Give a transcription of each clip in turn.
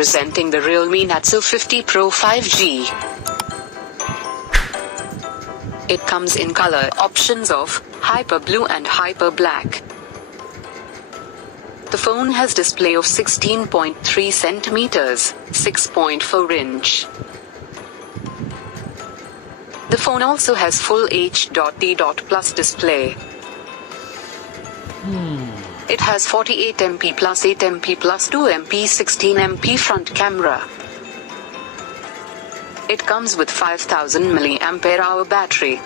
presenting the Realme Natsu 50 Pro 5G. It comes in color options of Hyper Blue and Hyper Black. The phone has display of 16.3 centimeters, 6.4 inch. The phone also has full HD+ display. It has 48MP plus 8MP plus 2MP 16MP front camera. It comes with 5000 mAh battery.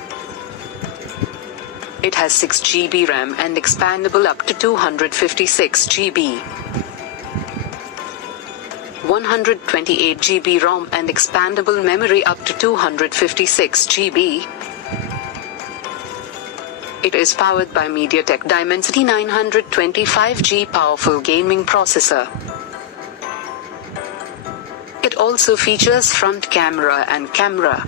It has 6GB RAM and expandable up to 256 GB. 128GB ROM and expandable memory up to 256 GB. It is powered by MediaTek Dimensity 925G powerful gaming processor. It also features front camera and camera.